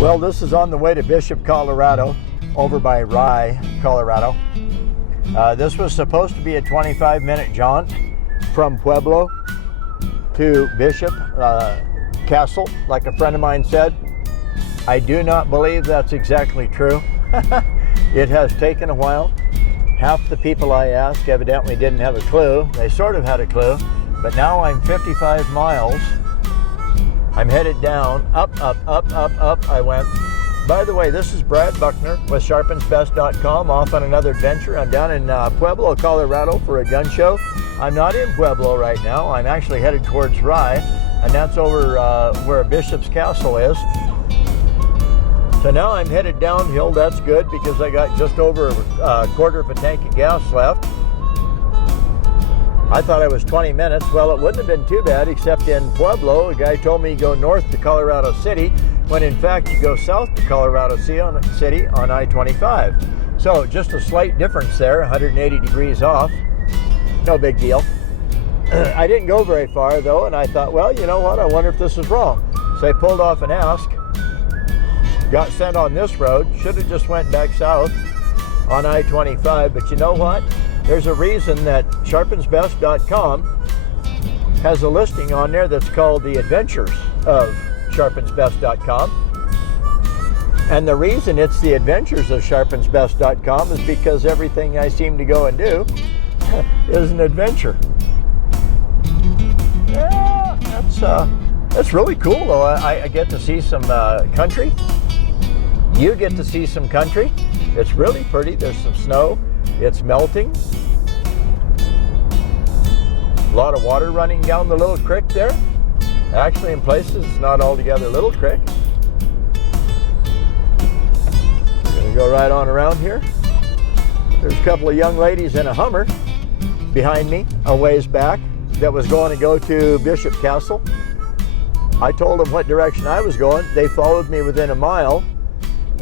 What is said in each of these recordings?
Well, this is on the way to Bishop, Colorado, over by Rye, Colorado. This was supposed to be a 25-minute jaunt from Pueblo to Bishop Castle, like a friend of mine said. I do not believe that's exactly true. It has taken a while. Half the people I asked evidently didn't have a clue. They sort of had a clue, but now I'm 55 miles. I'm headed down, up I went. By the way, this is Brad Buckner with sharpensbest.com, off on another adventure. I'm down in Pueblo, Colorado for a gun show. I'm not in Pueblo right now. I'm actually headed towards Rye, and that's over where Bishop's Castle is. So now I'm headed downhill. That's good because I got just over a quarter of a tank of gas left. I thought I was 20 minutes. Well, it wouldn't have been too bad, except in Pueblo, a guy told me you go north to Colorado City, when in fact you go south to Colorado City on I-25. So just a slight difference there, 180 degrees off. No big deal. I didn't go very far though, and I thought, well, you know what, I wonder if this is wrong. So I pulled off and asked, got sent on this road, should have just went back south on I-25, but you know what? There's a reason that sharpensbest.com has a listing on there that's called The Adventures of sharpensbest.com. And the reason it's The Adventures of sharpensbest.com is because everything I seem to go and do is an adventure. Yeah, that's really cool though. I get to see some country. You get to see some country. It's really pretty. There's some snow. It's melting. A lot of water running down the little creek there. Actually, in places, it's not altogether a little creek. We're going to go right on around here. There's a couple of young ladies in a Hummer behind me a ways back that was going to go to Bishop Castle. I told them what direction I was going. They followed me within a mile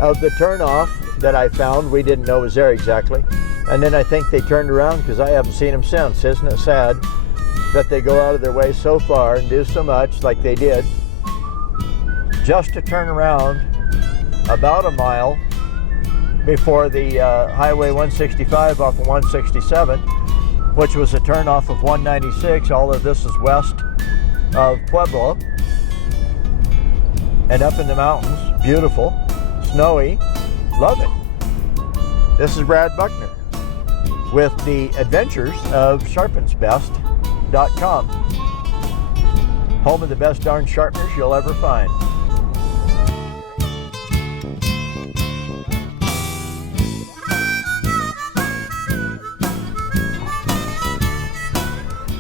of the turnoff that I found. We didn't know was there exactly. And then I think they turned around because I haven't seen them since. Isn't it sad that they go out of their way so far and do so much like they did just to turn around about a mile before the Highway 165 off of 167, which was a turnoff of 196. All of this is west of Pueblo and up in the mountains. Beautiful, snowy, love it. This is Brad Buckner with the Adventures of sharpensbest.com, home of the best darn sharpeners you'll ever find.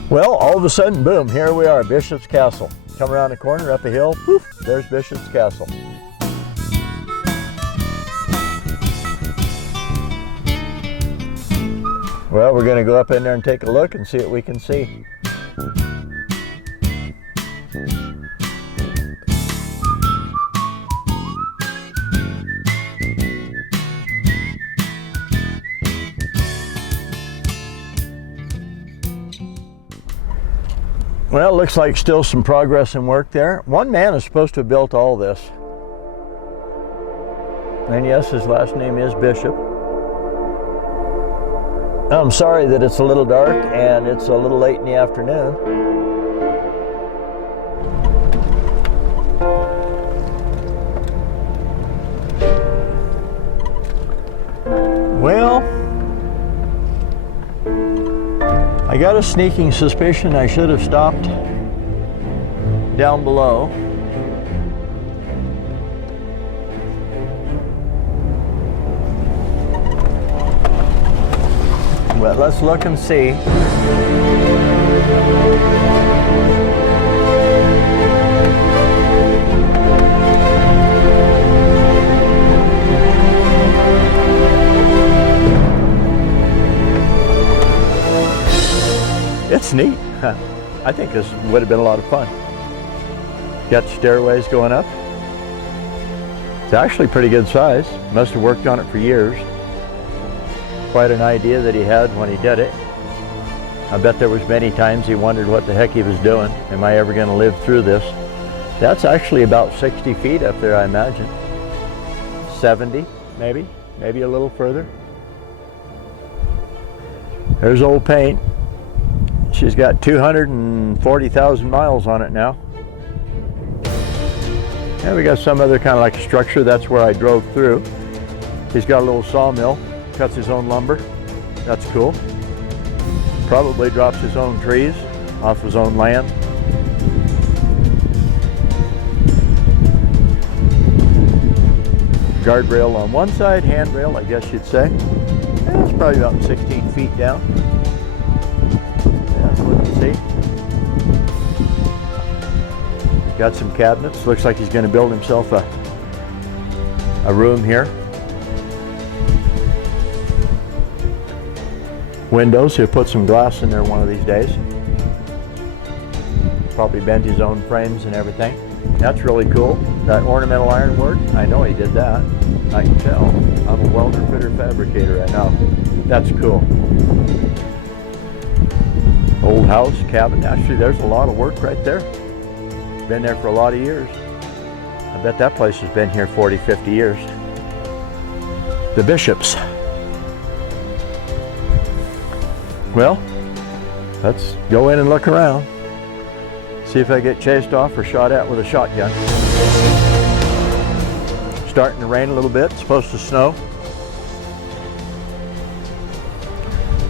Well, all of a sudden, boom, here we are, Bishop's Castle. Come around the corner, up a hill, poof, there's Bishop's Castle. Well, we're going to go up in there and take a look and see what we can see. Well, it looks like still some progress in work there. One man is supposed to have built all this. And yes, his last name is Bishop. I'm sorry that it's a little dark and it's a little late in the afternoon. Well, I got a sneaking suspicion I should have stopped down below. But let's look and see. It's neat. I think this would have been a lot of fun. Got the stairways going up. It's actually pretty good size. Must have worked on it for years. Quite an idea that he had when he did it. I bet there was many times he wondered what the heck he was doing. Am I ever going to live through this? That's actually about 60 feet up there, I imagine. 70, maybe a little further. There's old paint. She's got 240,000 miles on it now. And we got some other kind of like a structure. That's where I drove through. He's got a little sawmill, cuts his own lumber. That's cool. Probably drops his own trees off his own land. Guardrail on one side, handrail, I guess you'd say. Yeah, it's probably about 16 feet down. That's what you see. Got some cabinets. Looks like he's going to build himself a room here. Windows. He'll put some glass in there one of these days. Probably bent his own frames and everything. That's really cool. That ornamental ironwork, I know he did that. I can tell. I'm a welder, fitter, fabricator, I know. That's cool. Old house, cabin. Actually, there's a lot of work right there. Been there for a lot of years. I bet that place has been here 40, 50 years. The Bishops. Well, let's go in and look around. See if I get chased off or shot at with a shotgun. Starting to rain a little bit. It's supposed to snow.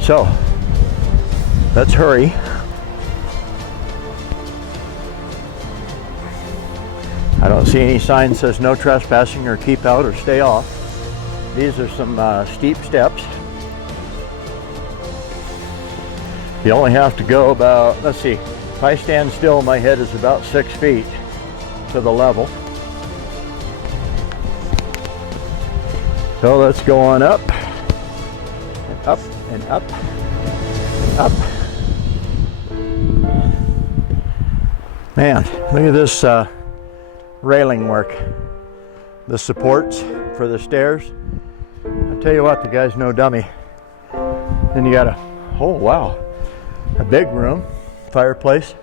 So, let's hurry. I don't see any sign that says no trespassing or keep out or stay off. These are some steep steps. You only have to go about, let's see, if I stand still, my head is about 6 feet to the level. So let's go on up, and up, and up, up. Man, look at this railing work. The supports for the stairs. I'll tell you what, the guy's no dummy. Then you got oh wow, a big room, fireplace.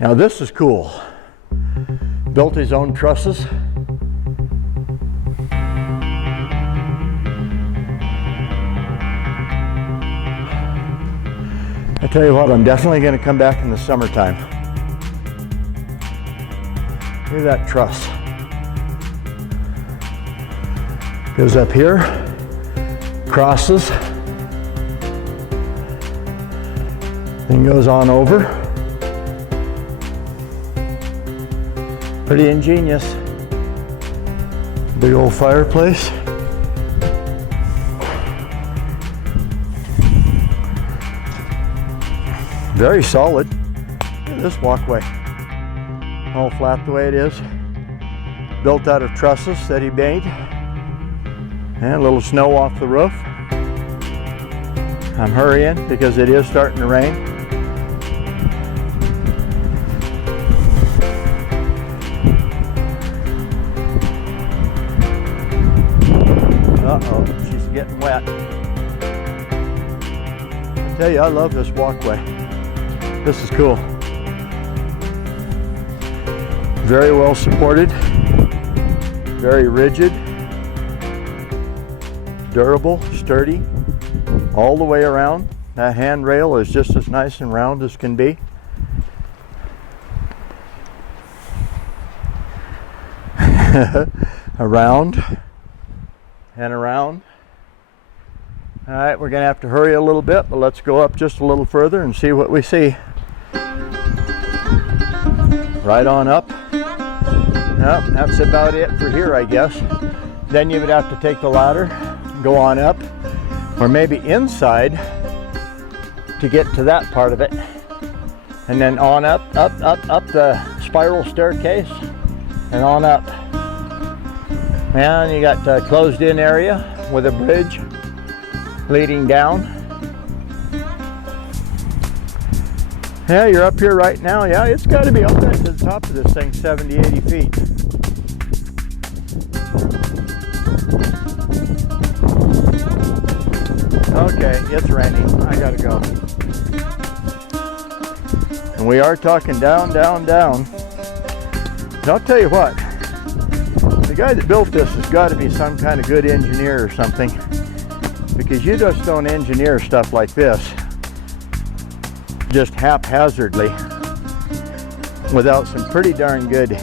Now this is cool. Built his own trusses. I tell you what, I'm definitely going to come back in the summertime. Look at that truss. Goes up here, crosses, then goes on over. Pretty ingenious. Big old fireplace. Very solid. Look at this walkway. All flat the way it is. Built out of trusses that he made. And a little snow off the roof. I'm hurrying because it is starting to rain. Uh-oh, she's getting wet. I tell you, I love this walkway. This is cool. Very well supported, very rigid, durable, sturdy, all the way around. That handrail is just as nice and round as can be. Around and around. All right, we're gonna have to hurry a little bit, but let's go up just a little further and see what we see. Right on up. Yep, that's about it for here, I guess. Then you would have to take the ladder, go on up, or maybe inside to get to that part of it. And then on up the spiral staircase, and on up. And you got a closed in area with a bridge leading down. Yeah, you're up here right now. Yeah, it's got to be up there to the top of this thing, 70, 80 feet. Okay, it's raining. I gotta go. And we are talking down, down, down. And I'll tell you what, the guy that built this has got to be some kind of good engineer or something, because you just don't engineer stuff like this just haphazardly without some pretty darn good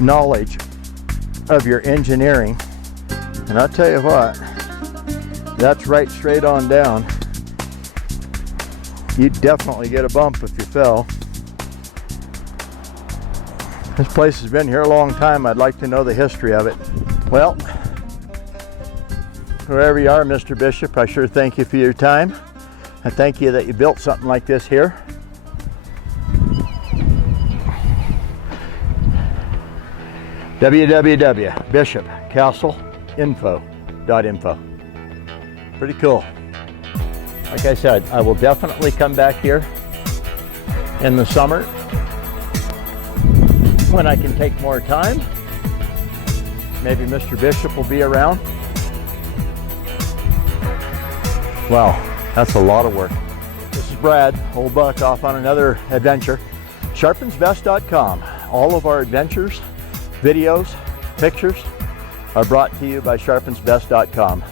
knowledge of your engineering. And I'll tell you what, that's right straight on down. You'd definitely get a bump if you fell. This place has been here a long time. I'd like to know the history of it. Well, wherever you are, Mr. Bishop, I sure thank you for your time. I thank you that you built something like this here. www.bishopcastleInfo.info. Pretty cool. Like I said, I will definitely come back here in the summer when I can take more time. Maybe Mr. Bishop will be around. Wow, that's a lot of work. This is Brad, Old Buck, off on another adventure. Sharpensbest.com. All of our adventures, videos, pictures are brought to you by Sharpensbest.com.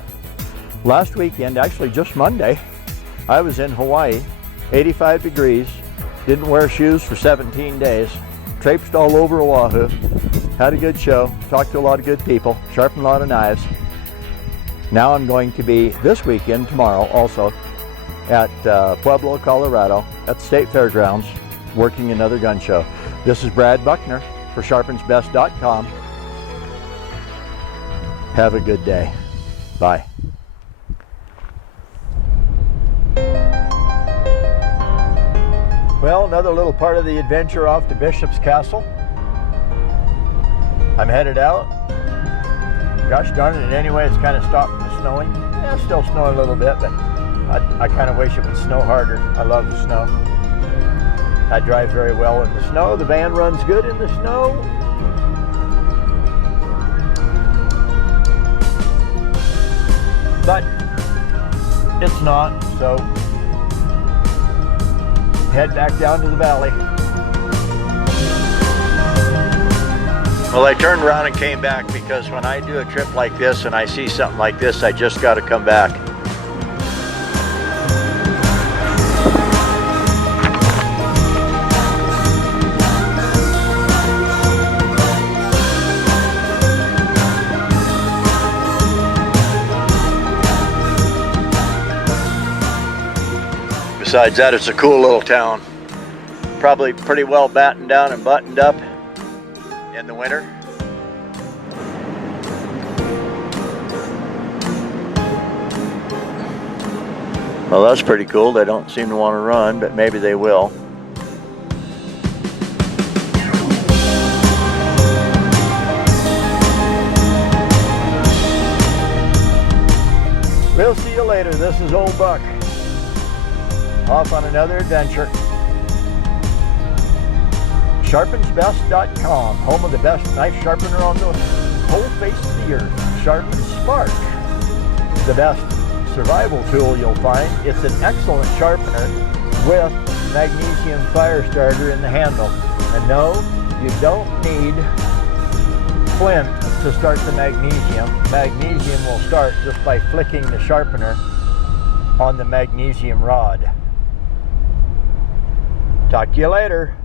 Last weekend, actually just Monday, I was in Hawaii, 85 degrees, didn't wear shoes for 17 days, traipsed all over Oahu, had a good show, talked to a lot of good people, sharpened a lot of knives. Now I'm going to be this weekend, tomorrow also, at Pueblo, Colorado, at the State Fairgrounds, working another gun show. This is Brad Buckner for Sharpensbest.com. Have a good day. Bye. Well, another little part of the adventure off to Bishop's Castle. I'm headed out. Gosh darn it, anyway, it's kind of stopped snowing. Yeah, it's still snowing a little bit, but I kind of wish it would snow harder. I love the snow. I drive very well in the snow. The van runs good in the snow. But it's not, so head back down to the valley. Well, I turned around and came back because when I do a trip like this and I see something like this, I just got to come back. Besides that, it's a cool little town. Probably pretty well battened down and buttoned up in the winter. Well, that's pretty cool. They don't seem to want to run, but maybe they will. We'll see you later. This is Old Buck, off on another adventure. Sharpensbest.com, home of the best knife sharpener on the whole face of the earth. Sharpen Spark, the best survival tool you'll find. It's an excellent sharpener with magnesium fire starter in the handle. And no, you don't need flint to start the magnesium. Magnesium will start just by flicking the sharpener on the magnesium rod. Talk to you later.